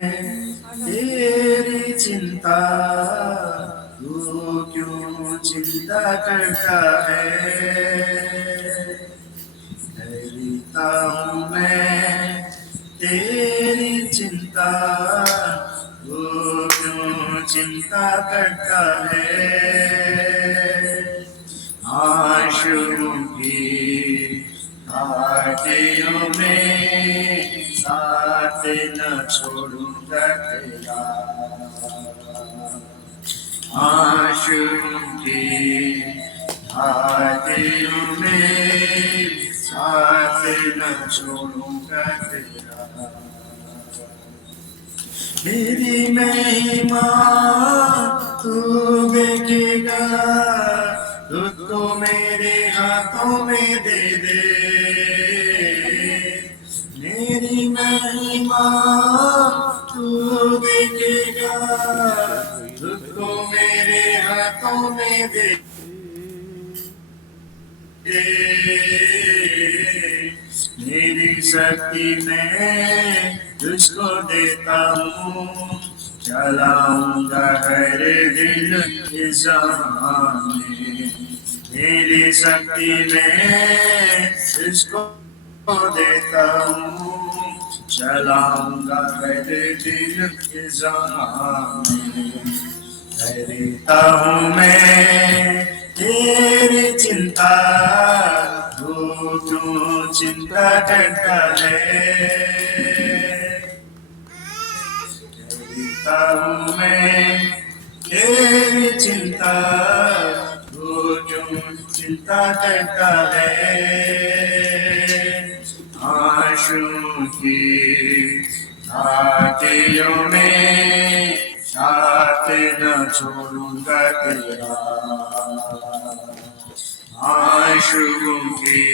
तेरी चिंता तू क्यों चिंता करता है। डरता हूँ मैं तेरी चिंता तू क्यों चिंता करता है। आंसुओं की घाटियों में साथ न छोड़ूंगा तेरा। आंसुओं की घाटियों में साथ न छोड़ूंगा तेरा। मेरी महिमा तू देखेगा, खुद को मेरे हाथों में दे दे। मेरी महिमा तू देखेगा, खुद को मेरे हाथों में दे दे। मेरी शक्ति मैं तुझको देता हूँ, चलाऊंगा हर दिन इस जहां में। मेरी शक्ति मैं तुझको देता हूँ, चलाऊंगा हर दिन इस जहां में। डरता हूँ मैं तेरी चिंता तू क्यों चिंता करता है। डरता हूँ मैं तेरी चिंता तू क्यों चिंता करता है। आंसुओं की घाटियों में साथ न छोड़ूंगा तेरा। आंसुओं की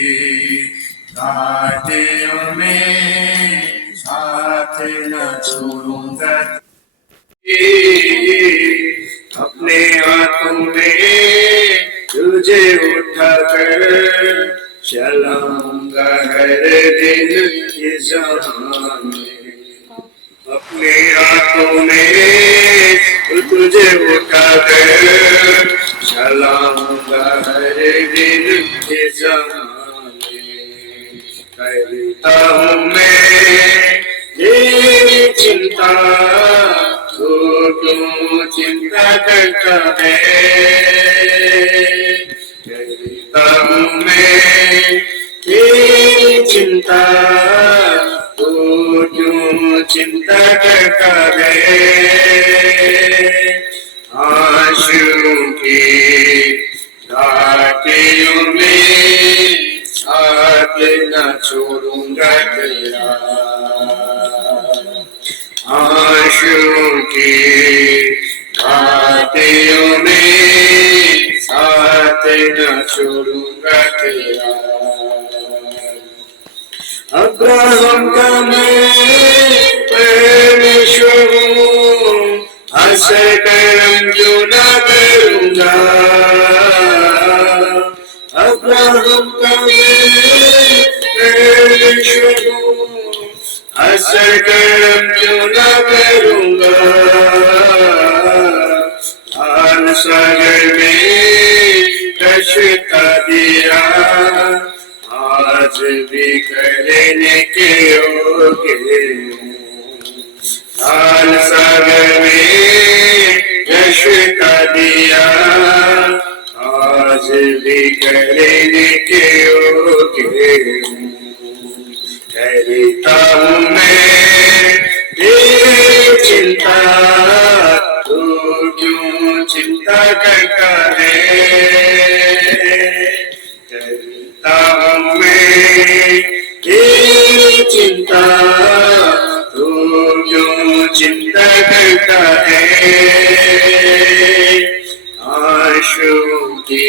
घाटियों में साथ न छोड़ूंगा। अपने हाथों में तुझे उठाकर चलाऊंगा हर दिन इस जहां में। अपने हाथों में तुझे उठाकर चलाऊंगा हर दिन इस जहां में। करता हूँ मैं तेरी चिंता तू क्यों चिंता करता है। करता हूँ मैं तेरी चिंता तू क्यों चिंता करता है। आंसुओं की घाटियों में साथ न छोड़ूंगा तेरा। आंसुओं की घाटियों में साथ न छोड़ूंगा तेरा। अब्राहम का मैं परमेश्वर हूँ, आश्रय कर्म क्यों न करूँगा। अब्राहम का मैं परमेश्वर हूँ, आश्रय कर्म क्यों न करूँगा। लाल सागर में कष्टा दिया, आज भी करने के योग्य हूँ। लाल सागर में कष्टा दिया, आज भी करने के योग्य हूँ। डरता हूँ मैं तेरी चिंता तू क्यों चिंता करता है। डरता हूँ मैं तेरी चिंता तू क्यों चिंता करता है। आंसुओं की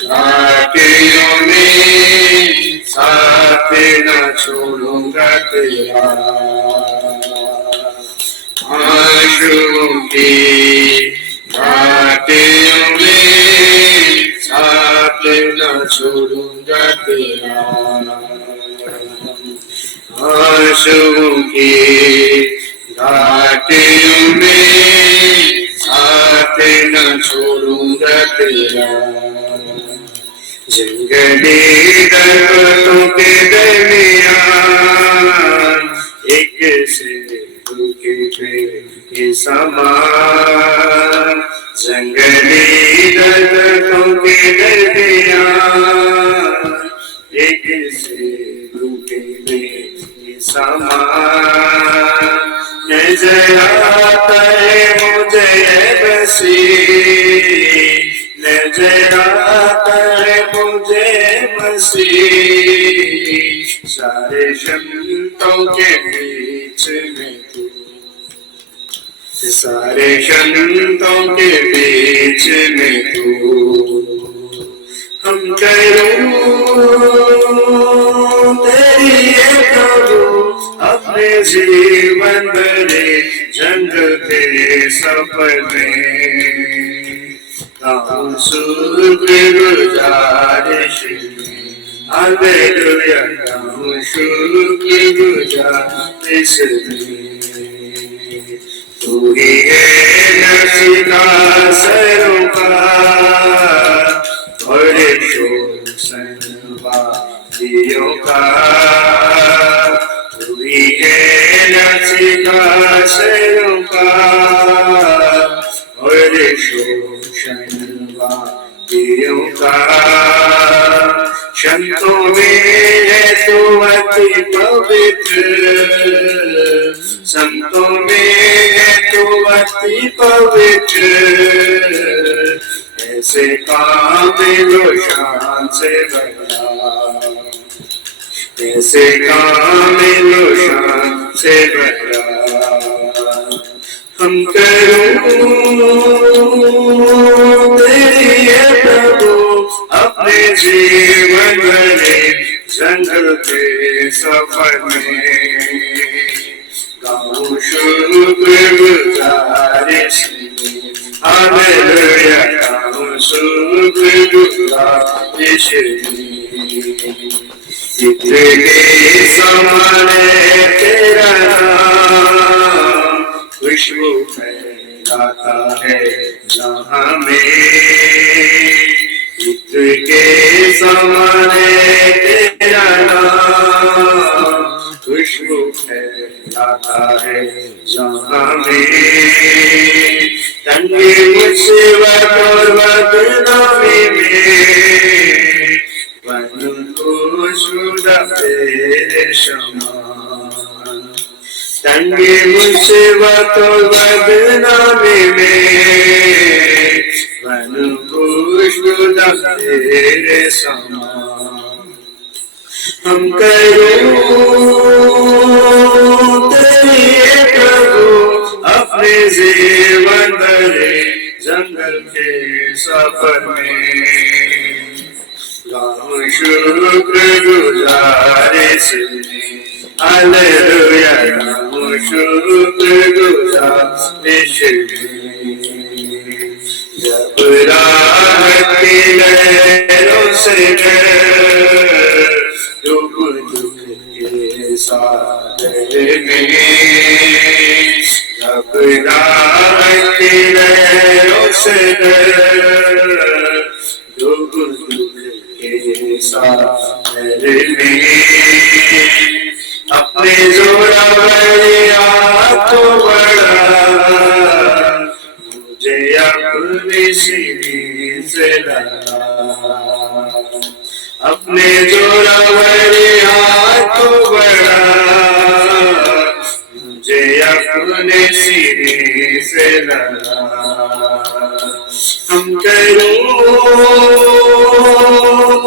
घाटियों में साथ न छोड़ूंगा तेरा। आंसुओं की घाटियों में साथ न छोड़ूंगा तेरा। आंसुओं की तेरा। जंगली दरख्तों के दरमियान एक से के के समान, जंगली दरख्तों के दरमियान एक से के समान। नजर आता है मुझे बसी, नजर आता है मुझे मसीह, सारे संतों के बीच में तू, सारे संतों के बीच में तू। हम करूं तेरी ये प्रभु अपने जीवन भरे जंग के सफर में, गाऊं शुक्रगुजारिश में, हालेलुया गाऊं शुक्रगुजारिश में। तू ही है नस्ल का सरोकार और शोषणवादियों का, तू ही है नस्ल का सरोकार और शोषणवादियों का। संतों में है तू अति पवित्र, संतों में है तू अति पवित्र, ऐसे कामिलो शान से भरा, ऐसे कामिलो शान से भरा। हम करूं तेरी ये प्रभु अपने जीवन भरे जंगल के सफर में, गाऊं शुक्रगुजारिश में, हालेलुया गाऊं शुक्रगुजारिश में। चित्र के समान तेरा नाम, खुशबू फैलाता है जहां में। चित्र के समान तेरा नाम, खुशबू फैलाता है जहां में। तंगे मुसीबत और बदनामी में बनूं खुशनुमा तेरे समान। तंगे मुसीबत और बदनामी में बनूं खुशनुमा तेरे समान। हम करूं तेरी ये प्रभु अपने जीवन भरे जंगल के सफर में, गाऊं शुक्रगुजारिश में, हालेलुया गाऊं शुक्रगुजारिश में। जब राहत की लहरों से दुख दुख के सागर में, जब राहत की लहरों से दुख दुख के सागर में, अपने जोरावर हाथों बढ़ा मुझे अपने सीने से लगा। अपने जोरावर हाथों बढ़ा मुझे अपने सीने से लगा। हम करूं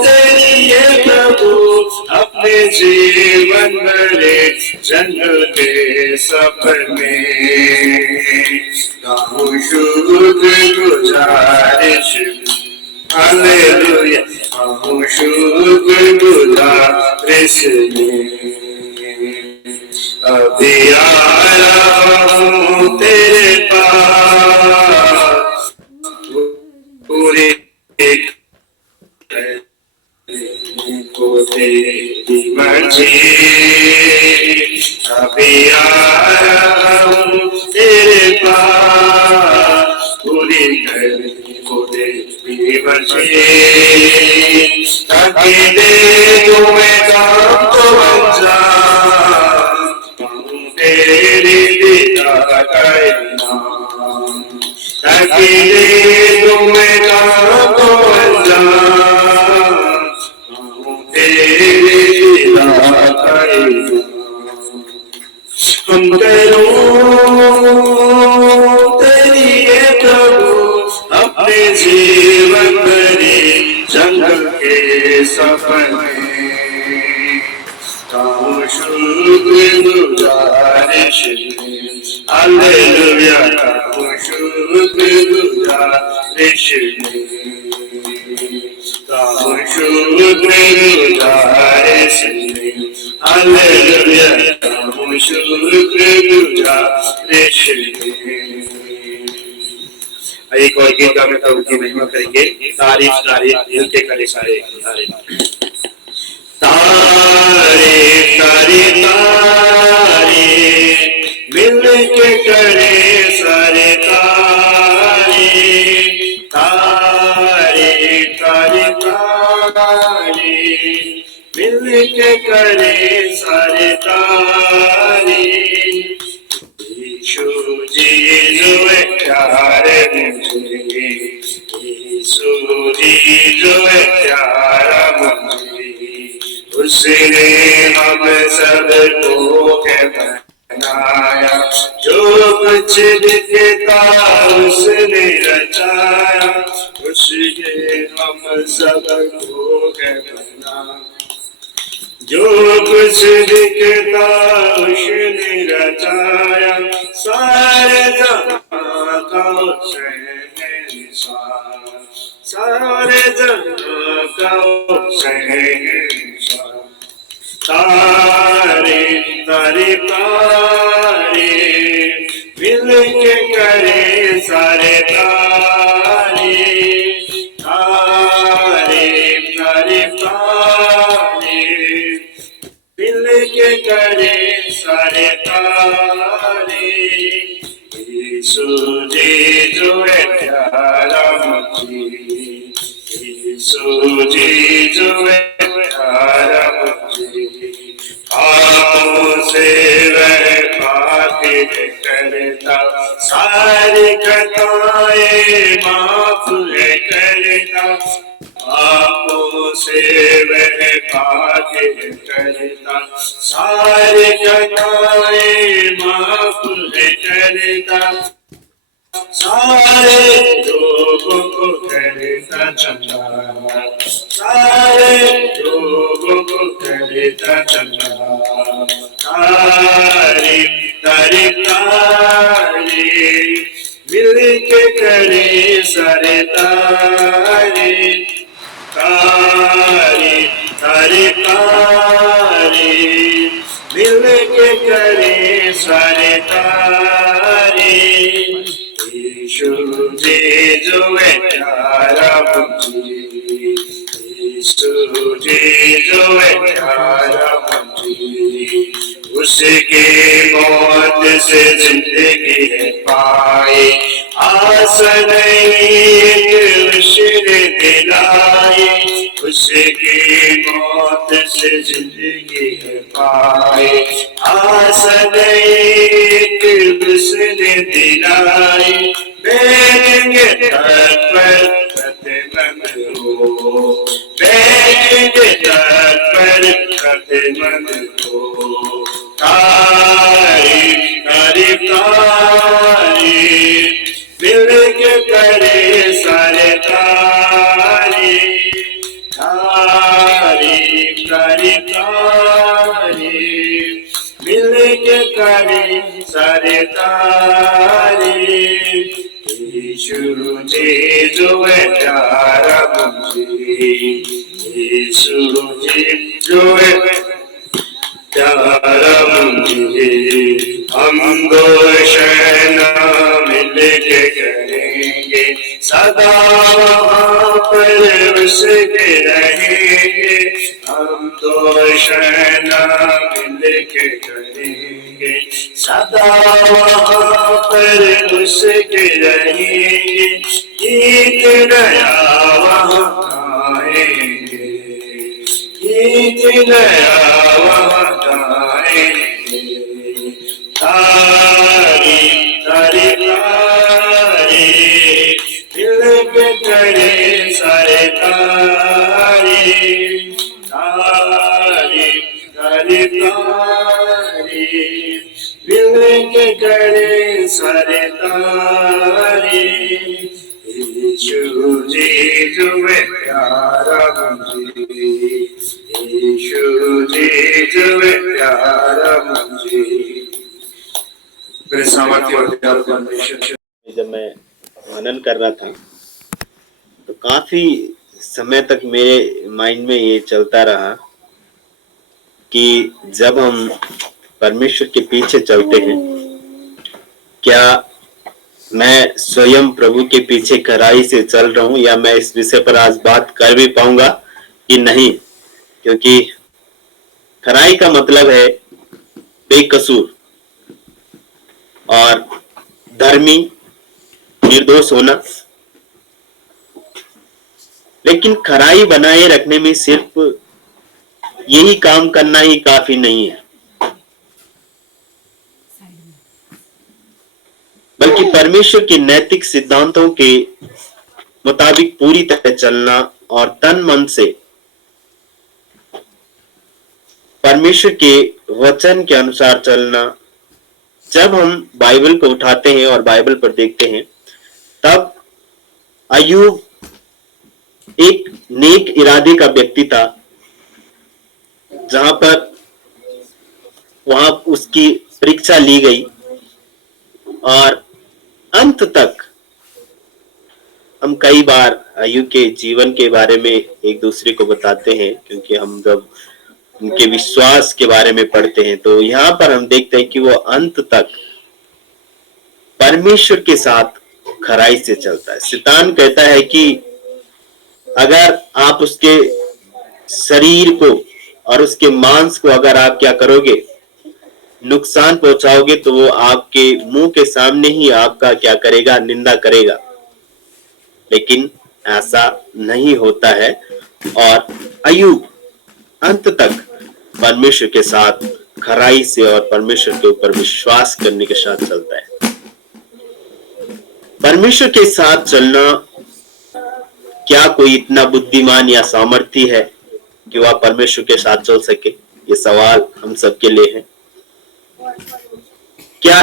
तेरी ये प्रभु अपने जीवन भरे जंगल के सफर में, गाऊं शुक्रगुजारिश में, हालेलुया गाऊं शुक्रगुजारिश में। अभी आया हूँ तेरे पास पूरी को तेरी मर्जी। अभी आया हूँ तेरे पास पूरी करने को तेरी मर्जी अकेले तुम्हें काम तो बन जा तेरी दीदा करना अकेले तुम्हें काम तो बन जा तेरी दीदा करना हम करूं तेरी ये प्रभु अपने जीवन भरे जंगल के सपने ताऊ शुक्रगुजारिश हालेलुया ताऊ शुक्रगुजारिश ताऊ शुक्रगुजारिश हालेलुया ताऊ शुक्रगुजारिश। एक और गीत गा मैं प्रभु की महिमा करेंगे। तारीफ तारीफ दिल के करे सारे तारीफ तारीफ तारीफ तारीफ मिल के करे सारे तारीफ तारीफ तारीफ तारीफ मिल के करे सारे तारीफ यीशु जी जो है प्यारे मुझे यीशु जी जो है प्यारा मुझे उसने हम सबको है बनाया जो कुछ दिखता उसने रचाया उसने हम सबको है बनाया जो कुछ दिखता उसने रचाया सारे जहां का शहंशाह सारे जहां का शहंशाह तारे तारे तारे मिल के करे सारे तारे तारे तारे तारे मिल के करे सारे तारे यीशु जी जो है प्यारा मुझे यीशु जी जो है प्यारा मुझे पापों से वह पाप करता सारी खताएं माफ करता पापों से वह पाप करता सारे खताएं माफ करता सारे लोगों को करता चला सारे लोगों को करता चला तारीफ तारीफ तारीफ मिल के करे सारे तारीफ तारीफ तारीफ तारीफ मिल के करे सारे तारीफ यीशु जी जो है प्यारा मुझे यीशु जी जो है प्यारा मुझे उसके मौत से जिंदगी है पाई आस नहीं उसने दिलाई उसकी मौत से जिंदगी है पाई आस नहीं उसने दिलाई बैठेंगे तट पर प्रतिबंध हो बैठेंगे तट पर प्रतिबंध हो तारीफ तारीफ तारीफ मिल के करे सारे तारीफ तारीफ तारीफ तारीफ मिल के करे सारे तारीफ यीशु जी जो है प्यारा मुझे यीशु जी जो है प्यारा मुझे हम दोष न मिल के करेंगे सदा पर उसके रहेंगे हम दोष न मिल के करेंगे सदा पर उसके रहेंगे गीत नया वहाँ गया वहाँ जाएंगे। तारी तारी तारी दिल के करे सारे तारी तारी तारी तारी दिल के करे सारे तारी। यीशु जी तुम्हें प्यारा मुझे, यीशु जी तुम्हें प्यारा मुझे। मेरे सामर्थ्य और प्यार परमेश्वर। जब मैं मनन कर रहा था तो काफी समय तक मेरे माइंड में ये चलता रहा कि जब हम परमेश्वर के पीछे चलते हैं, क्या मैं स्वयं प्रभु के पीछे खराई से चल रहा हूं, या मैं इस विषय पर आज बात कर भी पाऊंगा कि नहीं, क्योंकि खराई का मतलब है बेकसूर और धर्मी, निर्दोष होना। लेकिन खराई बनाए रखने में सिर्फ यही काम करना ही काफी नहीं है, बल्कि परमेश्वर के नैतिक सिद्धांतों के मुताबिक पूरी तरह चलना और तन मन से परमेश्वर के वचन के अनुसार चलना। जब हम बाइबल को उठाते हैं और बाइबल पर देखते हैं, तब अय्यूब एक नेक इरादे का व्यक्ति था, जहां पर वहां उसकी परीक्षा ली गई और अंत तक हम कई बार अय्यूब के जीवन के बारे में एक दूसरे को बताते हैं, क्योंकि हम जब उनके विश्वास के बारे में पढ़ते हैं तो यहाँ पर हम देखते हैं कि वो अंत तक परमेश्वर के साथ खराई से चलता है। शैतान कहता है कि अगर आप उसके शरीर को और उसके मांस को अगर आप क्या करोगे, नुकसान पहुंचाओगे, तो वो आपके मुंह के सामने ही आपका क्या करेगा, निंदा करेगा। लेकिन ऐसा नहीं होता है और अय्यूब अंत तक परमेश्वर के साथ खराई से और परमेश्वर के ऊपर विश्वास करने के साथ चलता है। परमेश्वर के साथ चलना क्या कोई इतना बुद्धिमान या सामर्थी है कि वह परमेश्वर के साथ चल सके? ये सवाल हम सबके लिए है। क्या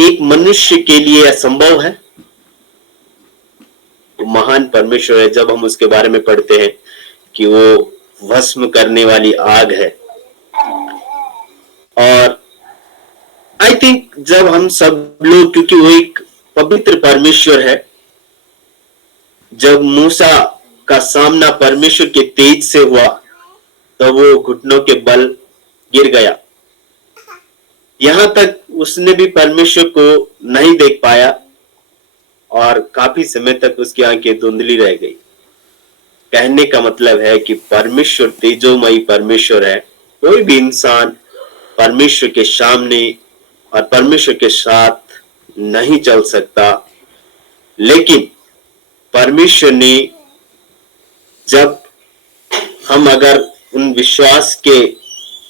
एक मनुष्य के लिए असंभव है? वो महान परमेश्वर है। जब हम उसके बारे में पढ़ते हैं कि वो भस्म करने वाली आग है, और आई थिंक जब हम सब लोग, क्योंकि वो एक पवित्र परमेश्वर है, जब मूसा का सामना परमेश्वर के तेज से हुआ तो वो घुटनों के बल गिर गया। यहां तक उसने भी परमेश्वर को नहीं देख पाया और काफी समय तक उसकी आंखें धुंधली रह गई। कहने का मतलब है कि परमेश्वर तेजोमयी परमेश्वर है। कोई भी इंसान परमेश्वर के सामने और परमेश्वर के साथ नहीं चल सकता। लेकिन परमेश्वर ने, जब हम अगर उन विश्वास के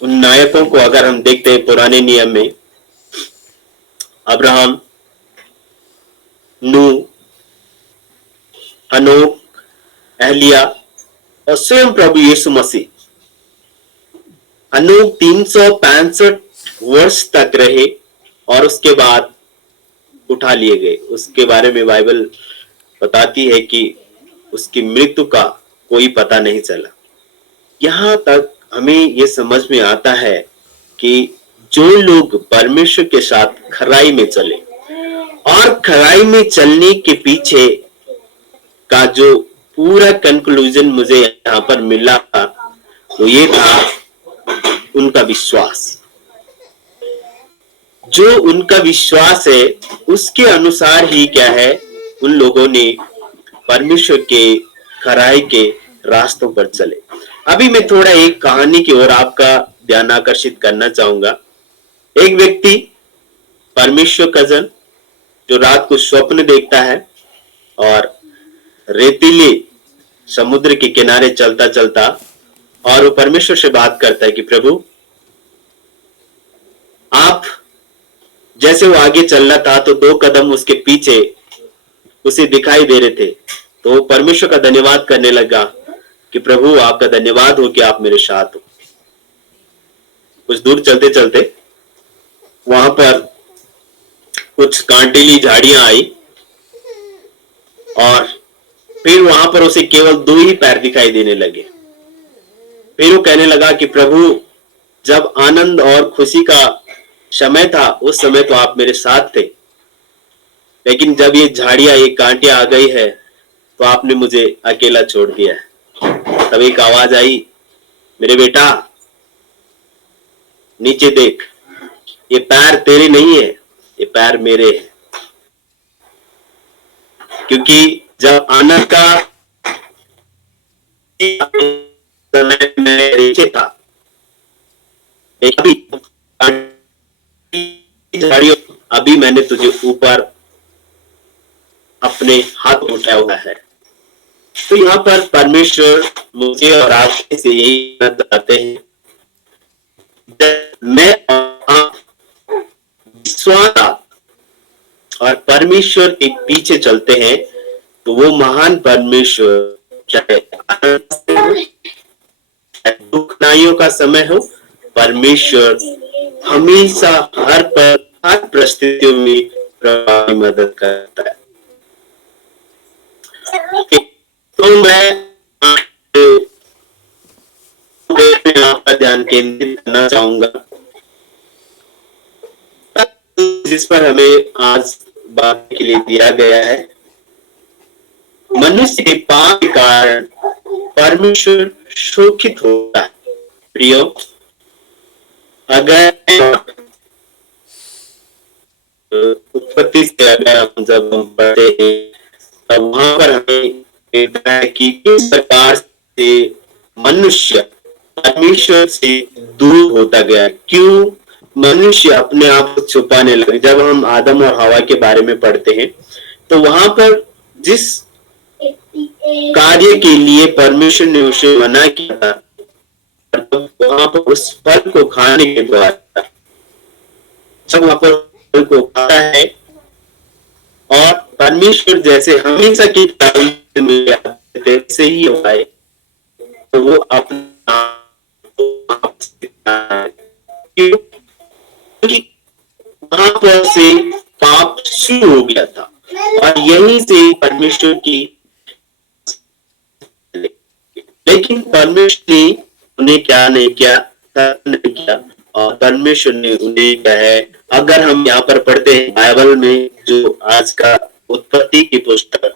उन नायकों को अगर हम देखते हैं पुराने नियम में, अब्राहम, नूह, हनोक, एलिया और स्वयं प्रभु यीशु मसीह, हनोक 365 वर्ष तक रहे और उसके बाद उठा लिए गए। उसके बारे में बाइबल बताती है कि उसकी मृत्यु का कोई पता नहीं चला। यहां तक हमें यह समझ में आता है कि जो लोग परमेश्वर के साथ खराई में चले, और खराई में चलने के पीछे का जो पूरा कंक्लूजन मुझे यहाँ पर मिला वो ये था उनका विश्वास। जो उनका विश्वास है उसके अनुसार ही क्या है, उन लोगों ने परमेश्वर के खराई के रास्तों पर चले। अभी मैं थोड़ा एक कहानी की ओर आपका ध्यान आकर्षित करना चाहूंगा। एक व्यक्ति, परमेश्वर का जन, जो रात को स्वप्न देखता है और रेतीले समुद्र के किनारे चलता चलता और वो परमेश्वर से बात करता है कि प्रभु, आप जैसे वो आगे चल रहा था तो 2 कदम उसके पीछे उसे दिखाई दे रहे थे, तो वो परमेश्वर का धन्यवाद करने लगा कि प्रभु आपका धन्यवाद हो कि आप मेरे साथ हो। कुछ दूर चलते चलते वहां पर कुछ कांटेली झाड़ियां आई और फिर वहां पर उसे केवल 2 ही पैर दिखाई देने लगे। फिर वो कहने लगा कि प्रभु, जब आनंद और खुशी का समय था उस समय तो आप मेरे साथ थे, लेकिन जब ये झाड़ियां, ये कांटियां आ गई है तो आपने मुझे अकेला छोड़ दिया है। तब एक आवाज आई, मेरे बेटा नीचे देख, ये पैर तेरे नहीं है, ये पैर मेरे हैं। क्योंकि जब आनंद का समय में नीचे था, अभी मैंने तुझे ऊपर अपने हाथ उठाया हुआ है। तो यहाँ पर परमेश्वर मुझे और आपसे से यही बताते हैं, मैं आप विश्वास और परमेश्वर के पीछे चलते हैं तो वो महान परमेश्वर, चाहे दुखनाइयों का समय हो, परमेश्वर हमेशा हर परिस्थितियों में प्रभावी मदद करता है। तो मैं आपका ध्यान केंद्रित करना चाहूंगा जिस पर हमें आज बात के लिए दिया गया है। मनुष्य के पाप के कारण परमेश्वर शोकित होता है। प्रियो, अगर उत्पत्ति से अगर हम पढ़ते हैं तब वहां पर हमें देखता है कि किस प्रकार से मनुष्य परमेश्वर से दूर होता गया, क्यों मनुष्य अपने आप को छुपाने लगे। जब हम आदम और हवा के बारे में पढ़ते हैं तो वहां पर जिस कार्य के लिए परमेश्वर ने उसे मना किया था, वहां पर उस फल को खाने के द्वारा जब वहां पर फल को खाता है और परमेश्वर जैसे हमेशा की से ही होता है, तो वो अपना क्योंकि वहां पर से पाप शुरू हो गया था और यहीं से परमेश्वर की, लेकिन परमेश्वर ने उन्हें क्या नहीं किया और परमेश्वर ने उन्हें क्या है, अगर हम यहाँ पर पढ़ते हैं बाइबल में जो आज का उत्पत्ति की पुस्तक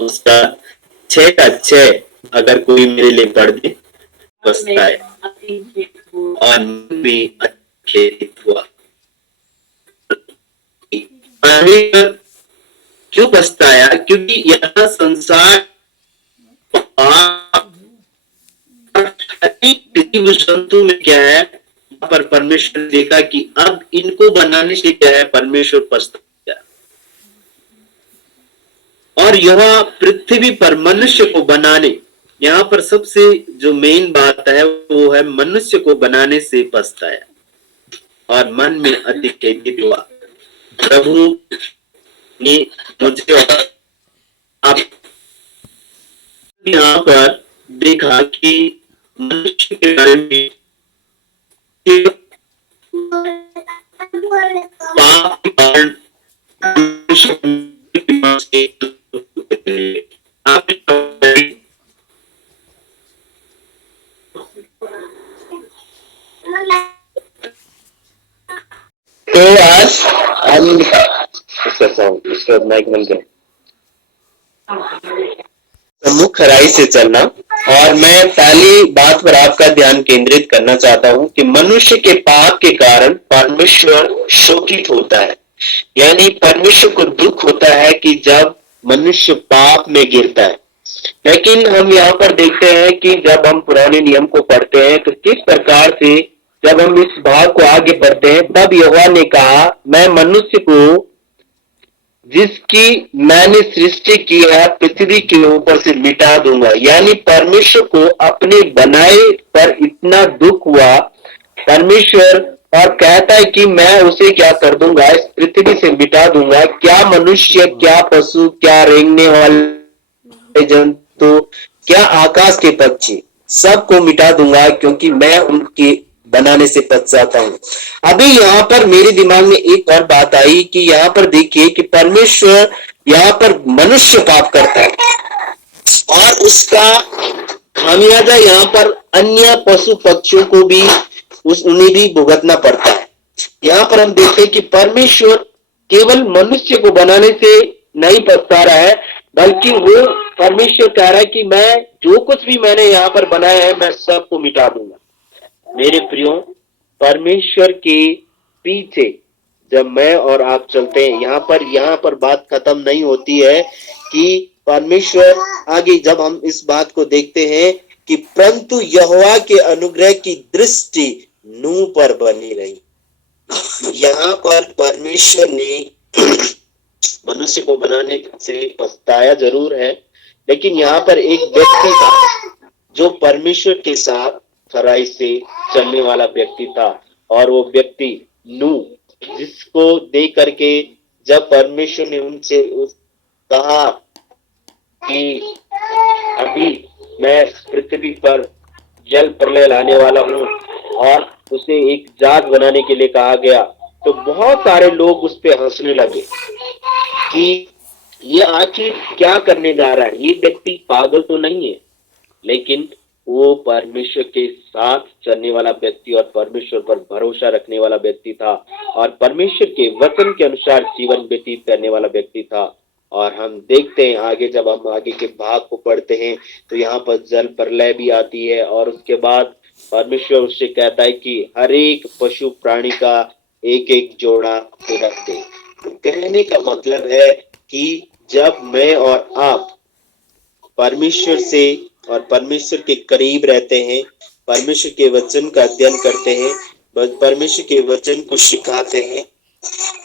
उसका 6:6 अगर कोई मेरे लिए पढ़ दे, बसता है और में खेत हुआ। क्यों पछताया? क्योंकि यह संसार जंतु में क्या है, पर परमेश्वर देखा कि अब इनको बनाने से क्या है, परमेश्वर पछताया और यह पृथ्वी पर मनुष्य को बनाने, यहाँ पर सबसे जो मेन बात है वो है मनुष्य को बनाने से पछताया और मन में अधिक खेदित हुआ। प्रभु ने मुझे आप यहाँ पर देखा कि मनुष्य के बारे में पाप के कारण तो आज हम इसका माइक बंद करें, मुख्य राय से चलना। और मैं पहली बात पर आपका ध्यान केंद्रित करना चाहता हूं कि मनुष्य के पाप के कारण परमेश्वर शोकित होता है, यानी परमेश्वर को दुख होता है कि जब मनुष्य पाप में गिरता है। लेकिन हम यहाँ पर देखते हैं कि जब हम पुराने नियम को पढ़ते हैं तो किस प्रकार से जब हम इस भाग को आगे पढ़ते हैं तब यहोवा ने कहा, मैं मनुष्य को जिसकी मैंने सृष्टि की है पृथ्वी के ऊपर से मिटा दूंगा। यानी परमेश्वर को अपने बनाए पर इतना दुख हुआ परमेश्वर, और कहता है कि मैं उसे क्या कर दूंगा, इस पृथ्वी से मिटा दूंगा। क्या मनुष्य, क्या पशु, क्या रेंगने वाले जंतु, क्या आकाश के पक्षी, सबको मिटा दूंगा, क्योंकि मैं उनके बनाने से पछताता हूँ। अभी यहाँ पर मेरे दिमाग में एक और बात आई कि यहाँ पर देखिए कि परमेश्वर, यहाँ पर मनुष्य पाप करता है और उसका खामियाजा यहाँ पर अन्य पशु पक्षियों को भी उन्हें भी भुगतना पड़ता है। यहाँ पर हम देखते हैं कि परमेश्वर केवल मनुष्य को बनाने से नहीं पछता रहा है, बल्कि वो परमेश्वर कह रहा है कि मैं जो कुछ भी मैंने यहाँ पर बनाया है मैं सबको मिटा दूंगा। मेरे प्रियो, परमेश्वर के पीछे जब मैं और आप चलते हैं, यहाँ पर बात खत्म नहीं होती है कि परमेश्वर आगे जब हम इस बात को देखते हैं कि परंतु यहोवा के अनुग्रह की दृष्टि नूह पर बनी रही। यहाँ पर परमेश्वर ने मनुष्य को बनाने से पछताया जरूर है, लेकिन यहाँ पर एक व्यक्ति था जो परमेश्वर के साथ खराई से चलने वाला व्यक्ति था, और वो व्यक्ति नूह, जिसको देख करके जब परमेश्वर ने उनसे कहा कि अभी मैं पृथ्वी पर जल प्रलय लाने वाला हूँ और उसे एक जहाज बनाने के लिए कहा गया, तो बहुत सारे लोग उस पे हंसने लगे कि ये आखिर क्या करने जा रहा है, ये व्यक्ति पागल तो नहीं है। लेकिन वो परमेश्वर के साथ चलने वाला व्यक्ति और परमेश्वर पर भरोसा रखने वाला व्यक्ति था और परमेश्वर के वचन के अनुसार जीवन व्यतीत करने वाला व्यक्ति था। और हम देखते हैं आगे, जब हम आगे के भाग को पढ़ते हैं तो यहाँ पर जल प्रलय भी आती है और उसके बाद परमेश्वर उससे कहता है कि हर एक पशु प्राणी का एक एक जोड़ा रख दे। कहने का मतलब है कि जब मैं और आप परमेश्वर से और परमेश्वर के करीब रहते हैं, परमेश्वर के वचन का अध्ययन करते हैं, परमेश्वर के वचन को सिखाते हैं,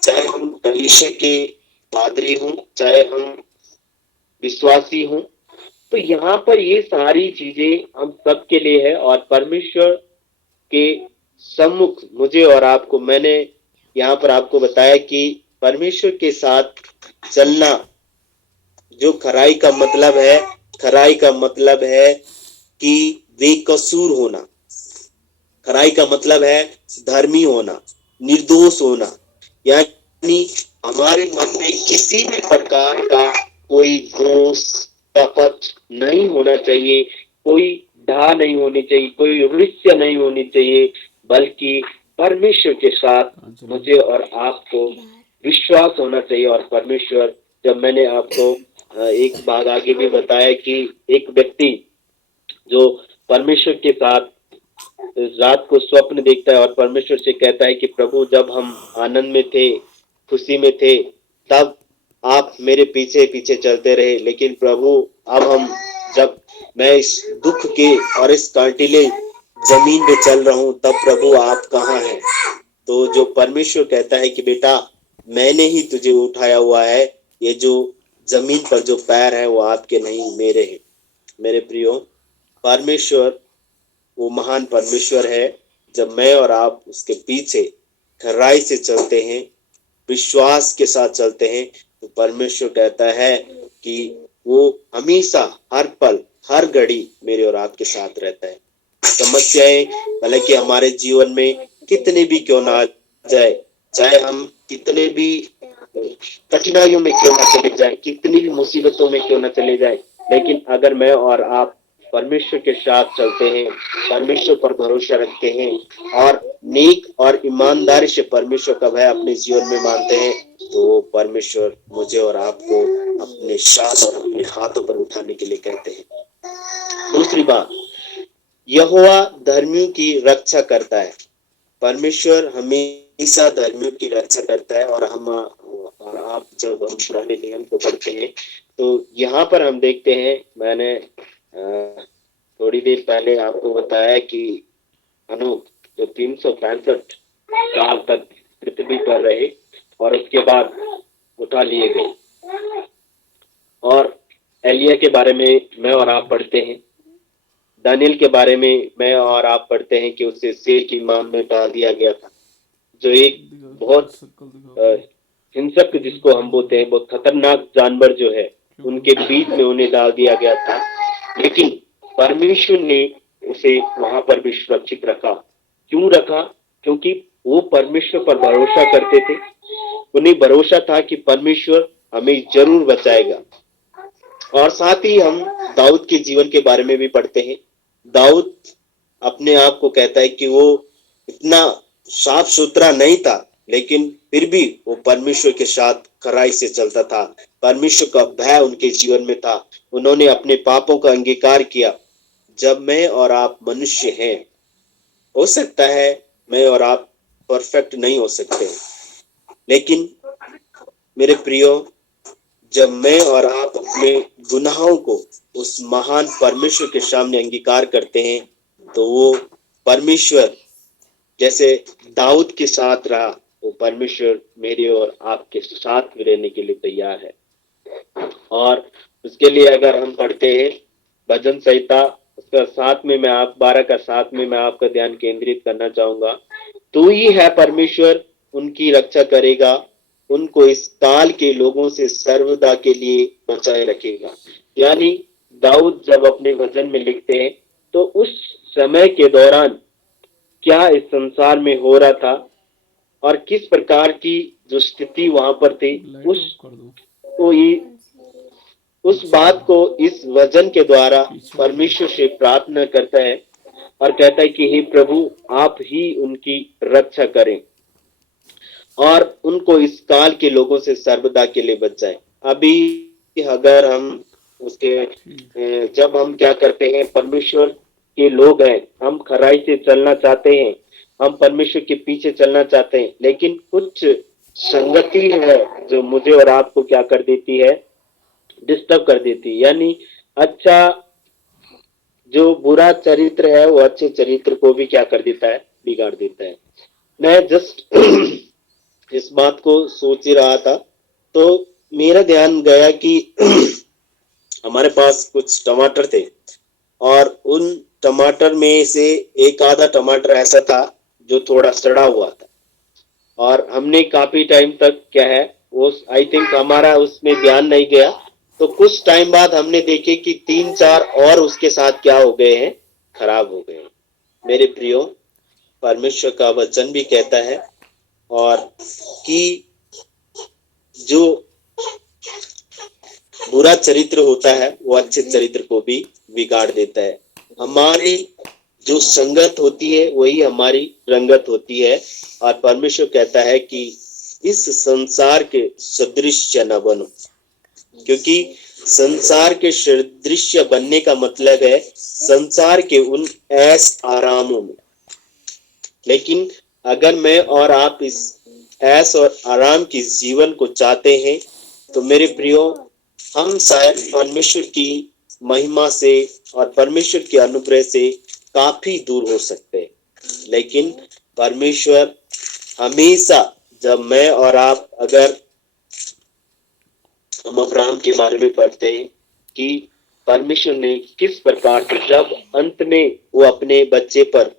चाहे हम कलीसिया के पादरी हों, चाहे हम विश्वासी हों, तो यहाँ पर ये सारी चीजें हम सबके लिए है। और परमेश्वर के सम्मुख मुझे और आपको, मैंने यहाँ पर आपको बताया कि परमेश्वर के साथ चलना, जो खराई का मतलब है, खराई का मतलब है कि बेकसूर होना, खराई का मतलब है धर्मी होना, निर्दोष होना। यानी हमारे मन में किसी भी प्रकार का कोई दोष, कपट नहीं होना चाहिए, कोई ढा नहीं होनी चाहिए, कोई ईर्ष्या नहीं होनी चाहिए, बल्कि परमेश्वर के साथ मुझे और आपको विश्वास होना चाहिए। और परमेश्वर, जब मैंने आपको एक भाग आगे भी बताया कि एक व्यक्ति जो परमेश्वर के साथ रात को स्वप्न देखता है और परमेश्वर से कहता है कि प्रभु, जब हम आनंद में थे, खुशी में थे, तब आप मेरे पीछे पीछे चलते रहे, लेकिन प्रभु अब जब मैं इस दुख के और इस कांटिले जमीन पे चल रहा हूं, तब प्रभु आप कहाँ हैं? तो जो परमेश्वर कहता है कि बेटा, मैंने ही तुझे उठाया हुआ है, ये जो जमीन पर जो पैर है वो आपके नहीं, मेरे हैं। मेरे प्रियो, परमेश्वर वो महान परमेश्वर है। जब मैं और आप उसके पीछे खराई से चलते हैं, विश्वास के साथ चलते हैं, तो परमेश्वर कहता है कि वो हमेशा, हर पल, हर घड़ी मेरे और आपके साथ रहता है। समस्याएं भले कि हमारे जीवन में कितने भी क्यों ना आ जाए, चाहे हम कितने भी कठिनाइयों में क्यों ना चले जाए, कितनी भी मुसीबतों में क्यों ना चले जाए, लेकिन अगर मैं और आप परमेश्वर के साथ चलते हैं, परमेश्वर पर भरोसा रखते हैं और नेक और ईमानदारी से परमेश्वर का भय अपने जीवन में मानते हैं, तो परमेश्वर मुझे और आपको अपने साथ और अपने हाथों पर उठाने के लिए कहते हैं। दूसरी बात, यहोवा धर्मियों की रक्षा करता है। परमेश्वर हमेशा धर्मियों की रक्षा करता है। और आप जब हम पुराने नियम को पढ़ते हैं तो यहाँ पर हम देखते हैं, मैंने थोड़ी देर पहले आपको बताया कि हनोक जो 365 साल तक पृथ्वी पर रहे और उसके बाद वो उठा लिए गए। और एलिया के बारे में मैं और आप पढ़ते हैं, दानियल के बारे में मैं और आप पढ़ते हैं कि उसे शेर की मान में डाल दिया गया था, जो एक बहुत हिंसक, जिसको हम बोलते हैं बहुत खतरनाक जानवर जो है, उनके बीच में उन्हें डाल दिया गया था। लेकिन परमेश्वर ने उसे वहां पर भी सुरक्षित रखा। क्यों रखा? क्योंकि वो परमेश्वर पर भरोसा करते थे। उन्हें भरोसा था कि परमेश्वर हमें जरूर बचाएगा। और साथ ही हम दाऊद के जीवन के बारे में भी पढ़ते हैं। दाऊद अपने आप को कहता है कि वो इतना साफ सुथरा नहीं था, लेकिन फिर भी वो परमेश्वर के साथ खराई से चलता था। परमेश्वर का भय उनके जीवन में था। उन्होंने अपने पापों का अंगीकार किया। जब मैं और आप मनुष्य हैं, हो सकता है मैं और आप परफेक्ट नहीं हो सकते, लेकिन मेरे प्रियो, जब मैं और आप अपने गुनाहों को उस महान परमेश्वर के सामने अंगीकार करते हैं, तो वो परमेश्वर जैसे दाऊद के साथ रहा, वो परमेश्वर मेरे और आपके साथ भी रहने के लिए तैयार है। और उसके लिए अगर हम पढ़ते हैं भजन संहिता उसका 7 में मैं आप 12 का 7 में मैं आपका ध्यान केंद्रित करना चाहूंगा। तू ही है परमेश्वर, उनकी रक्षा करेगा, उनको इस काल के लोगों से सर्वदा के लिए बचाए रखेगा। यानी दाऊद जब अपने भजन में लिखते हैं, तो उस समय के दौरान क्या इस संसार में हो रहा था और किस प्रकार की जो स्थिति वहां पर थी, उस बात को इस वचन के द्वारा परमेश्वर से प्रार्थना करता है और कहता है कि हे प्रभु, आप ही उनकी रक्षा करें और उनको इस काल के लोगों से सर्वदा के लिए बचाएं। अभी अगर हम उसके जब हम क्या करते हैं, परमेश्वर के लोग हैं, हम खराई से चलना चाहते हैं, हम परमेश्वर के पीछे चलना चाहते हैं, लेकिन कुछ संगति है जो मुझे और आपको क्या कर देती है, डिस्टर्ब कर देती है। यानी अच्छा जो बुरा चरित्र है वो अच्छे चरित्र को भी क्या कर देता है, बिगाड़ देता है। मैं जस्ट इस बात को सोच ही रहा था, तो मेरा ध्यान गया कि हमारे पास कुछ टमाटर थे और उन टमाटर में से एक आधा टमाटर ऐसा था जो थोड़ा सड़ा हुआ था, और हमने काफी टाइम तक क्या है वो आई थिंक हमारा उसमें ध्यान नहीं गया। तो कुछ टाइम बाद हमने देखे कि 3-4 और उसके साथ क्या हो गए हैं, खराब हो गए हैं। मेरे प्रियो, परमेश्वर का वचन भी कहता है और कि जो बुरा चरित्र होता है वो अच्छे चरित्र को भी बिगाड़ देता है। हमारी जो संगत होती है वही हमारी रंगत होती है, और परमेश्वर कहता है कि इस संसार के सदृश न बनो, क्योंकि संसार के सदृश बनने का मतलब है संसार के उन ऐश आरामों में। लेकिन अगर मैं और आप इस ऐश और आराम की जीवन को चाहते हैं, तो मेरे प्रियो, हम शायद परमेश्वर की महिमा से और परमेश्वर के अनुग्रह से काफी दूर हो सकते हैं। लेकिन परमेश्वर हमेशा, जब मैं और आप अगर हम अब्राहम के बारे में पढ़ते हैं कि परमेश्वर ने किस प्रकार से जब अंत में वो अपने बच्चे पर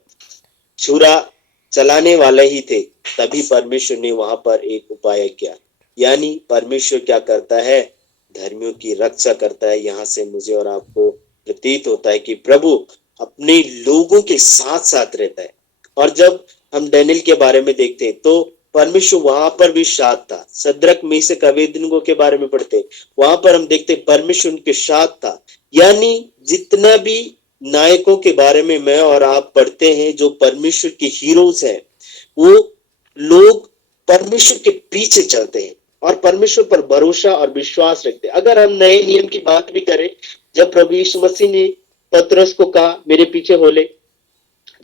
छुरा चलाने वाले ही थे, तभी परमेश्वर ने वहां पर एक उपाय किया। यानी परमेश्वर क्या करता है, धर्मियों की रक्षा करता है। यहाँ से मुझे और आपको प्रतीत होता है कि प्रभु अपने लोगों के साथ साथ रहता है। और जब हम डैनियल के बारे में देखते हैं तो परमेश्वर वहां पर भी साथ था। सद्रक मेशक अबेदनगो के बारे में पढ़ते, वहां पर हम देखते परमेश्वर उनके साथ था। यानी जितना भी नायकों के बारे में मैं और आप पढ़ते हैं, जो परमेश्वर के हीरोज हैं, वो लोग परमेश्वर के पीछे चलते हैं और परमेश्वर पर भरोसा और विश्वास रखते हैं। अगर हम नए नियम की बात भी करें, जब प्रभु यीशु मसीह ने पतरस को कहा मेरे पीछे हो ले,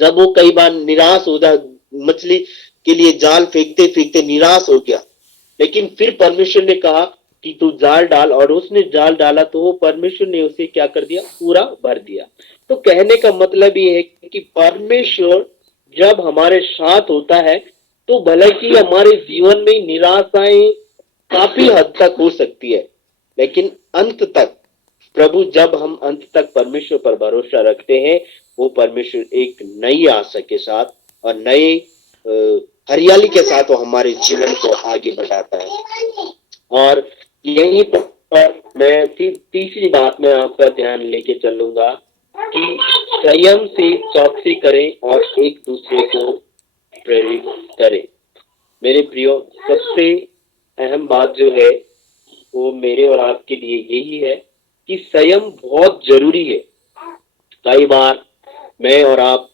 जब वो कई बार निराश हो जा, मछली के लिए जाल फेंकते फेंकते निराश हो गया, लेकिन फिर परमेश्वर ने कहा कि तू जाल डाल, और उसने जाल डाला तो वो परमेश्वर ने उसे क्या कर दिया, पूरा भर दिया। तो कहने का मतलब ये है कि परमेश्वर जब हमारे साथ होता है, तो भले ही हमारे जीवन में निराशाएं काफी हद तक हो सकती है, लेकिन अंत तक प्रभु, जब हम अंत तक परमेश्वर पर भरोसा रखते हैं, वो परमेश्वर एक नई आशा के साथ और नए हरियाली के साथ वो हमारे जीवन को आगे बढ़ाता है। और यहीं पर मैं तीसरी बात में आपका ध्यान लेके चलूंगा कि संयम से चौकसी करें और एक दूसरे को प्रेरित करें। मेरे प्रियो, सबसे अहम बात जो है वो मेरे और आपके लिए यही है कि संयम बहुत जरूरी है। कई बार मैं और आप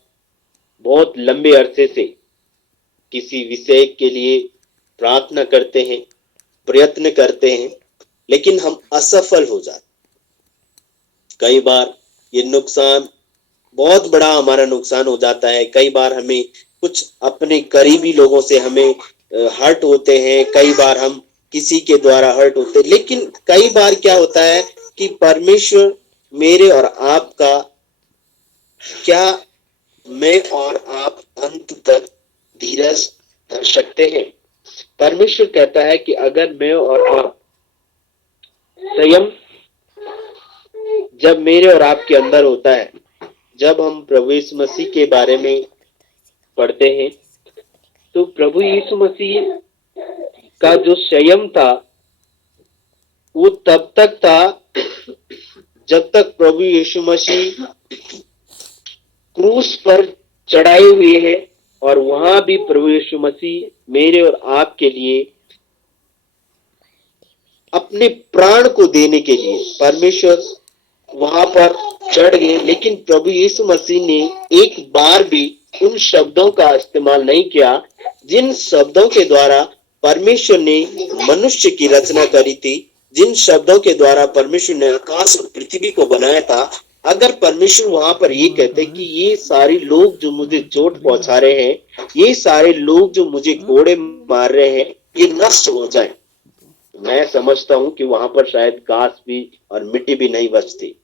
बहुत लंबे अरसे से किसी विषय के लिए प्रार्थना करते हैं, प्रयत्न करते हैं, लेकिन हम असफल हो जाते। कई बार ये नुकसान, बहुत बड़ा हमारा नुकसान हो जाता है। कई बार हमें कुछ अपने करीबी लोगों से हमें हर्ट होते हैं, कई बार हम किसी के द्वारा हर्ट होते हैं, लेकिन कई बार क्या होता है कि परमेश्वर मेरे और आपका, क्या मैं और आप अंत तक धीरज धर सकते हैं? परमेश्वर कहता है कि अगर मैं और आप संयम जब मेरे और आपके अंदर होता है, जब हम प्रभु यीशु मसीह के बारे में पढ़ते हैं, तो प्रभु यीशु मसीह का जो संयम था वो तब तक था जब तक प्रभु यीशु मसीह क्रूस पर चढ़ाए हुए हैं, और वहां भी प्रभु यीशु मसीह मेरे और आपके लिए अपने प्राण को देने के लिए परमेश्वर वहां पर चढ़ गए। लेकिन प्रभु यीशु मसीह ने एक बार भी उन शब्दों का इस्तेमाल नहीं किया जिन शब्दों के द्वारा परमेश्वर ने मनुष्य की रचना करी थी, जिन शब्दों के द्वारा परमेश्वर ने आकाश और पृथ्वी को बनाया था। अगर परमेश्वर वहां पर ये कहते कि ये सारे लोग जो मुझे चोट पहुंचा रहे हैं, ये सारे लोग जो मुझे कोड़े मार रहे हैं, ये नष्ट हो जाए, मैं समझता हूं कि वहां पर शायद घास भी और मिट्टी भी नहीं बचती।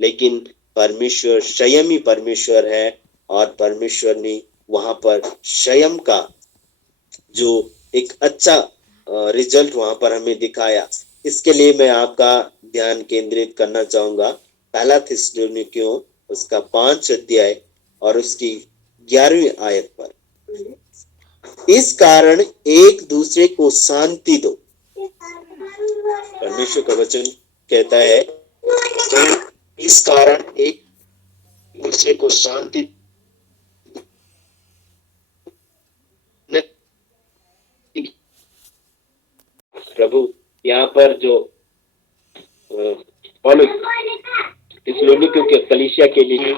लेकिन परमेश्वर संयमी परमेश्वर है, और परमेश्वर ने वहां पर संयम का जो एक अच्छा रिजल्ट वहां पर हमें दिखाया। इसके लिए मैं आपका ध्यान केंद्रित करना चाहूंगा पहला थिस्सलुनीकियों उसका 5 अध्याय और उसकी 11वीं आयत पर। इस कारण एक दूसरे को शांति दो। परमेश्वर का वचन कहता है कि इस कारण एक दूसरे को शांति। प्रभु यहाँ पर जो पौलुस थिस्सलुनीकियों के कलीसिया के लिए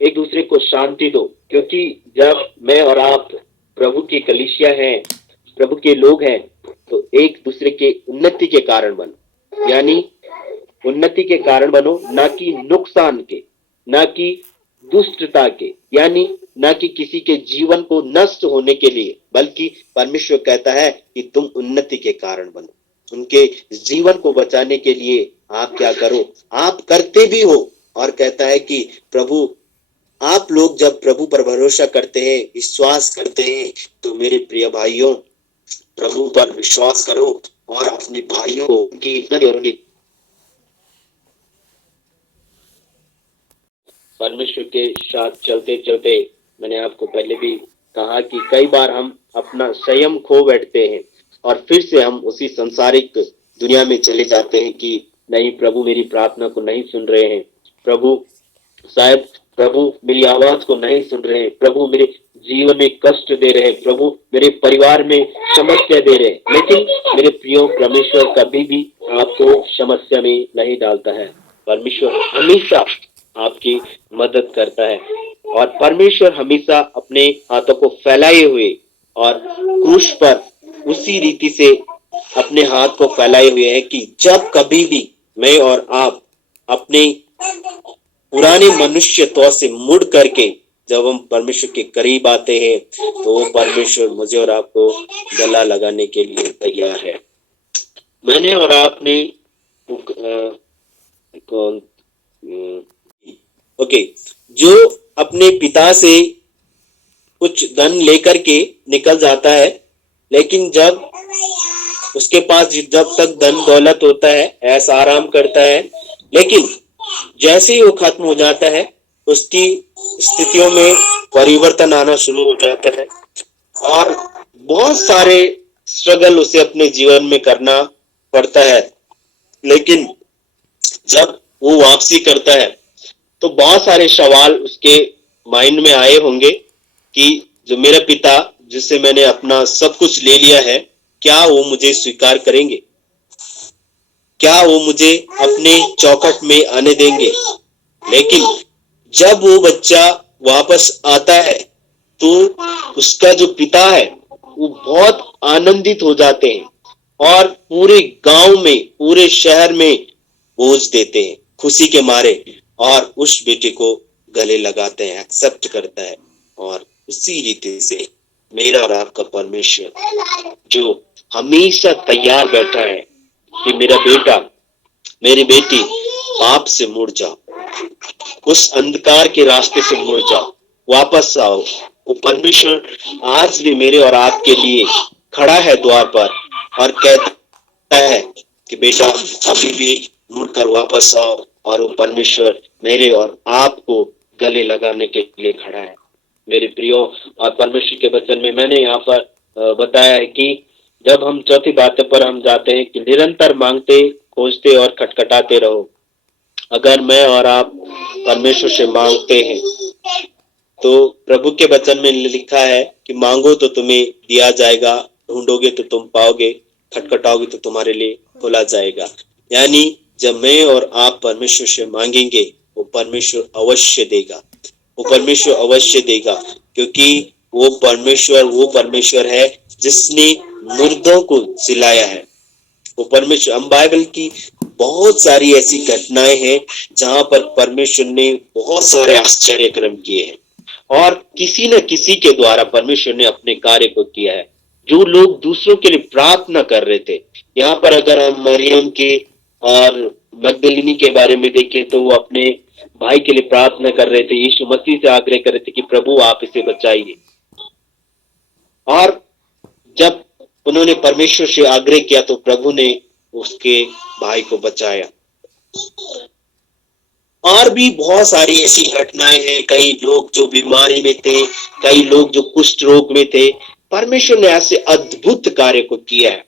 एक दूसरे को शांति दो, क्योंकि जब मैं और आप प्रभु की कलीसिया हैं, प्रभु के लोग हैं, तो एक दूसरे के उन्नति के कारण बनो। यानी उन्नति के कारण बनो, ना कि नुकसान के, ना कि दुष्टता के, यानी ना कि किसी के जीवन को नष्ट होने के लिए, बल्कि परमेश्वर कहता है कि तुम उन्नति के कारण बनो। उनके जीवन को बचाने के लिए आप क्या करो, आप करते भी हो। और कहता है कि प्रभु, आप लोग जब प्रभु पर भरोसा करते हैं, विश्वास करते हैं, तो मेरे प्रिय भाइयों, प्रभु पर विश्वास करो और अपने भाइयों को उनकी परमेश्वर के साथ चलते चलते, मैंने आपको पहले भी कहा कि कई बार हम अपना संयम खो बैठते हैं और फिर से हम उसी संसारिक दुनिया में चले जाते हैं कि नहीं, प्रभु मेरी प्रार्थना को नहीं सुन रहे हैं, प्रभु शायद प्रभु मेरी आवाज को नहीं सुन रहे हैं, प्रभु मेरे जीवन में कष्ट दे रहे हैं, प्रभु मेरे परिवार में समस्या दे रहे हैं। लेकिन मेरे प्रियो, परमेश्वर कभी भी आपको समस्या में नहीं डालता है। परमेश्वर हमेशा आपकी मदद करता है, और परमेश्वर हमेशा अपने हाथों को फैलाए हुए और क्रूस पर उसी रीति से अपने हाथ को फैलाए हुए हैं कि जब कभी भी मैं और आप अपने पुराने मनुष्यत्व से मुड़ करके जब हम परमेश्वर के करीब आते हैं, तो वो परमेश्वर मुझे और आपको गला लगाने के लिए तैयार है। मैंने और आपने जो अपने पिता से कुछ धन लेकर के निकल जाता है, लेकिन जब उसके पास जब तक धन दौलत होता है, ऐसा आराम करता है, लेकिन जैसे ही वो खत्म हो जाता है, उसकी स्थितियों में परिवर्तन आना शुरू हो जाता है और बहुत सारे स्ट्रगल उसे अपने जीवन में करना पड़ता है। लेकिन जब वो वापसी करता है तो बहुत सारे सवाल उसके माइंड में आए होंगे कि जो मेरा पिता जिससे मैंने अपना सब कुछ ले लिया है, क्या वो मुझे स्वीकार करेंगे? क्या वो मुझे अपने चौखट में आने देंगे? लेकिन जब वो बच्चा वापस आता है तो उसका जो पिता है वो बहुत आनंदित हो जाते हैं और पूरे गांव में, पूरे शहर में बोझ देते हैं खुशी के मारे और उस बेटे को गले लगाते हैं, एक्सेप्ट करता है। और उसी रीति से मेरा और आपका परमेश्वर जो हमेशा तैयार बैठा है कि मेरा बेटा, मेरी बेटी, पाप से मुड़ जाओ, उस अंधकार के रास्ते से मुड़ जाओ, वापस आओ। वो परमेश्वर आज भी मेरे और आपके लिए खड़ा है द्वार पर और कहता है कि बेटा अभी भी मुड़कर वापस आओ। और वो परमेश्वर मेरे और आपको गले लगाने के लिए खड़ा है। मेरे प्रियो, और परमेश्वर के वचन में मैंने यहाँ पर बताया है कि जब हम चौथी बात पर हम जाते हैं कि निरंतर मांगते, खोजते और खटखटाते रहो। अगर मैं और आप परमेश्वर से मांगते हैं तो प्रभु के वचन में लिखा है कि मांगो तो तुम्हें दिया जाएगा, ढूंढोगे तो तुम पाओगे, खटखटाओगे तो तुम्हारे लिए खोला जाएगा। यानी जब मैं और आप परमेश्वर से मांगेंगे वो परमेश्वर अवश्य देगा, वो परमेश्वर अवश्य देगा, क्योंकि वो परमेश्वर है जिसने मुर्दों को जिलाया है। वो परमेश्वर, हम बाइबल की बहुत सारी ऐसी घटनाएं हैं जहां पर परमेश्वर ने बहुत सारे आश्चर्य कर्म किए हैं और किसी न किसी के द्वारा परमेश्वर ने अपने कार्य को किया है। जो लोग दूसरों के लिए प्रार्थना कर रहे थे, यहाँ पर अगर हम मरियम के और मगदलिनी के बारे में देखें तो वो अपने भाई के लिए प्रार्थना कर रहे थे, यीशु मसीह से आग्रह कर रहे थे कि प्रभु आप इसे बचाइए। और जब उन्होंने परमेश्वर से आग्रह किया तो प्रभु ने उसके भाई को बचाया। और भी बहुत सारी ऐसी घटनाएं हैं, कई लोग जो बीमारी में थे, कई लोग जो कुष्ठ रोग में थे, परमेश्वर ने ऐसे अद्भुत कार्य को किया है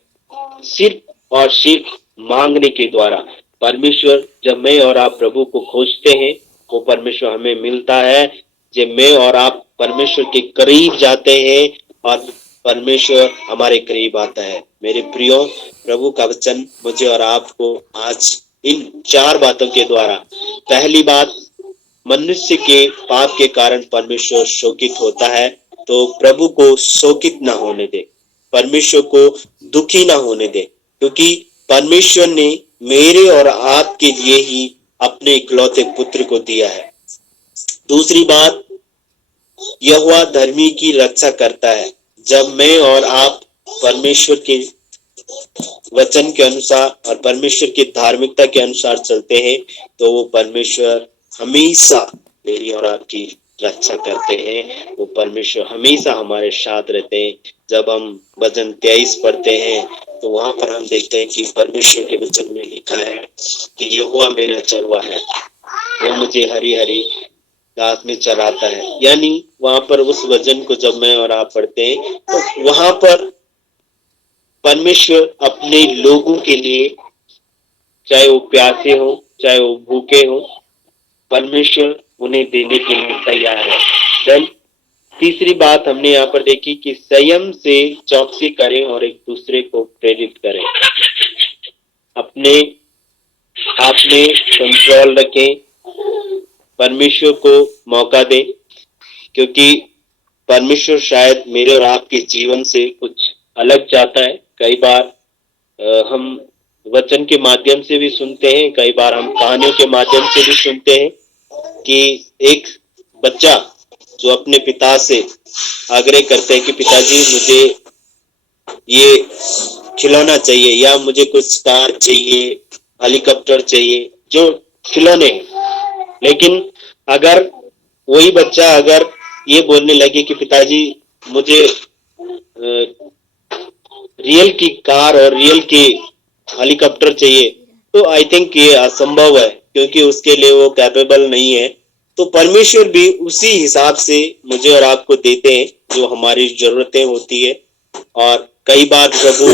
सिर्फ और सिर्फ मांगने के द्वारा। परमेश्वर, जब मैं और आप प्रभु को खोजते हैं वो परमेश्वर हमें मिलता है। जब मैं और आप परमेश्वर के करीब जाते हैं और परमेश्वर हमारे करीब आता है। मेरे प्रियो, प्रभु का वचन मुझे और आपको आज इन 4 बातों के द्वारा, पहली बात, मनुष्य के पाप के कारण परमेश्वर शोकित होता है, तो प्रभु को शोकित ना होने दे, परमेश्वर को दुखी ना होने दे, क्योंकि परमेश्वर ने मेरे और आपके लिए ही अपने इकलौते पुत्र को दिया है। दूसरी बात, यहोवा धर्मी की रक्षा करता है। जब मैं और आप परमेश्वर के वचन के अनुसार और परमेश्वर की धार्मिकता के अनुसार चलते हैं तो वो परमेश्वर हमेशा मेरी और आपकी रक्षा करते हैं। वो परमेश्वर हमेशा हमारे साथ रहते हैं। जब हम भजन 23 पढ़ते हैं तो वहां पर हम देखते हैं कि परमेश्वर के वचन में लिखा है कि यहोवा मेरा चरवा है, वो मुझे हरी हरी घास में चराता है। यानी वहां पर उस वचन को जब मैं और आप पढ़ते हैं तो वहां पर परमेश्वर अपने लोगों के लिए, चाहे वो प्यासे हो चाहे वो भूखे हो, परमेश्वर उन्हें देने के लिए तैयार है। देन तीसरी बात हमने यहाँ पर देखी कि संयम से चौकसी करें और एक दूसरे को प्रेरित करें। अपने आप में कंट्रोल रखें, परमेश्वर को मौका दें, क्योंकि परमेश्वर शायद मेरे और आपके जीवन से कुछ अलग चाहता है। कई बार हम वचन के माध्यम से भी सुनते हैं, कई बार हम कहानियों के माध्यम से भी सुनते हैं कि एक बच्चा जो अपने पिता से आग्रह करते हैं कि पिताजी मुझे ये खिलौना चाहिए या मुझे कुछ कार चाहिए, हेलीकॉप्टर चाहिए, जो खिलौने। लेकिन अगर वही बच्चा अगर ये बोलने लगे कि पिताजी मुझे रियल की कार और रियल की हेलीकॉप्टर चाहिए, तो आई थिंक ये असंभव है, क्योंकि उसके लिए वो कैपेबल नहीं है। तो परमेश्वर भी उसी हिसाब से मुझे और आपको देते हैं जो हमारी जरूरतें होती है। और कई बार प्रभु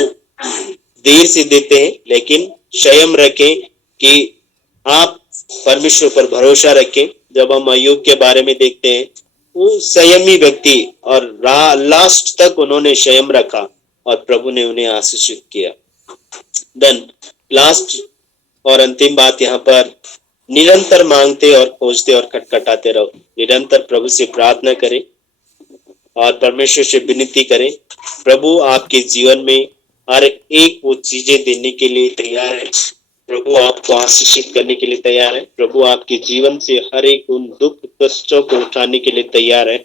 देर से देते हैं, लेकिन संयम रखें कि आप परमेश्वर पर भरोसा रखें। जब हम अय्यूब के बारे में देखते हैं, वो संयमी व्यक्ति और लास्ट तक उन्होंने संयम रखा और प्रभु ने उन्हें आशीषित किया। देन लास्ट और अंतिम बात यहाँ पर, निरंतर मांगते और खोजते और खटखटाते रहो। निरंतर प्रभु से प्रार्थना करें और परमेश्वर से विनती करें। प्रभु आपके जीवन में हर एक वो चीजें देने के लिए तैयार है। प्रभु आपको आशीषित करने के लिए तैयार है। प्रभु आपके जीवन से हर एक उन दुख कष्टों को उठाने के लिए तैयार है।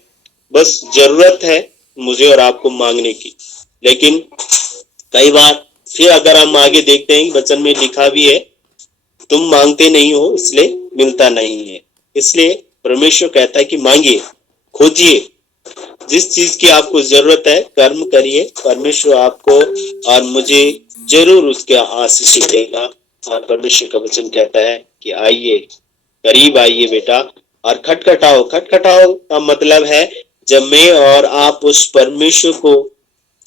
बस जरूरत है मुझे और आपको मांगने की। लेकिन कई बार फिर अगर हम आगे देखते हैं, वचन में लिखा भी है, तुम मांगते नहीं हो इसलिए मिलता नहीं है। इसलिए परमेश्वर कहता है कि मांगिए, खोजिए, जिस चीज की आपको जरूरत है कर्म करिए, परमेश्वर आपको और मुझे जरूर उसके आशीष देगा। और परमेश्वर का वचन कहता है कि आइए, करीब आइए बेटा और खटखटाओ। खटखटाओ का मतलब है जब मैं और आप उस परमेश्वर को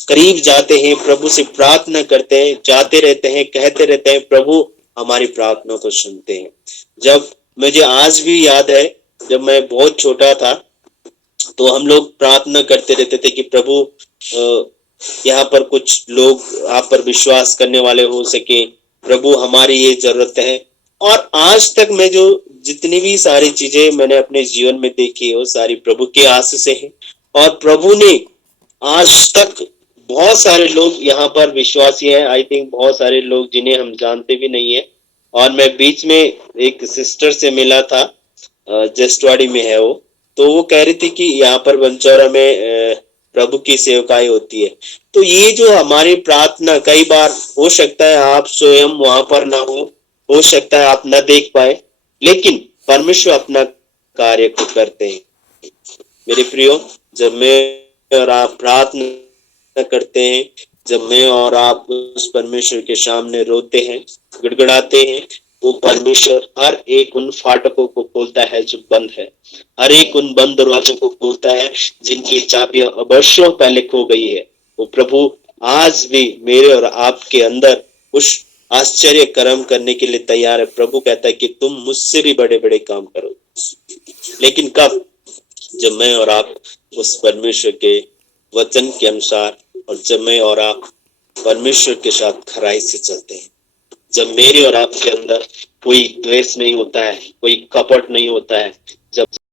करीब जाते हैं, प्रभु से प्रार्थना करते हैं, जाते रहते हैं, कहते रहते हैं, प्रभु हमारी प्रार्थना को सुनते हैं। जब मुझे आज भी याद है, जब मैं बहुत छोटा था तो हम लोग प्रार्थना करते रहते थे कि प्रभु यहाँ पर कुछ लोग आप पर विश्वास करने वाले हो सके, प्रभु हमारी ये जरूरत है। और आज तक मैं जो जितनी भी सारी चीजें मैंने अपने जीवन में देखी है वो सारी प्रभु के आशीष से है। और प्रभु ने आज तक बहुत सारे लोग यहाँ पर विश्वासी हैं, आई थिंक बहुत सारे लोग जिन्हें हम जानते भी नहीं है। और मैं बीच में एक सिस्टर से मिला था, जसवाड़ी में है वो, तो वो कह रही थी कि यहाँ पर बंचौरा में प्रभु की सेवकाई होती है। तो ये जो हमारी प्रार्थना, कई बार हो सकता है आप स्वयं वहां पर ना हो सकता है आप न देख पाए, लेकिन परमेश्वर अपना कार्य को करते हैं। मेरे प्रियो, जब मैं और आप प्रार्थना करते हैं, जब मैं और आप उस परमेश्वर के सामने रोते हैं, गिड़गिड़ाते हैं, वो परमेश्वर हर एक उन फाटकों को खोलता है जो बंद है, हर एक उन बंद दरवाजों को खोलता है जिनकी चाबियां वर्षों पहले खो गई है। वो प्रभु आज भी मेरे और आपके अंदर उस आश्चर्य कर्म करने के लिए तैयार है। प्रभु कहता है कि तुम मुझसे भी बड़े बड़े काम करो, लेकिन कब? जब मैं और आप उस परमेश्वर के वचन के अनुसार, और जब मैं और आप परमेश्वर के साथ खराई से चलते हैं, जब मेरे और आपके अंदर कोई द्वेष नहीं होता है, कोई कपट नहीं होता है, जब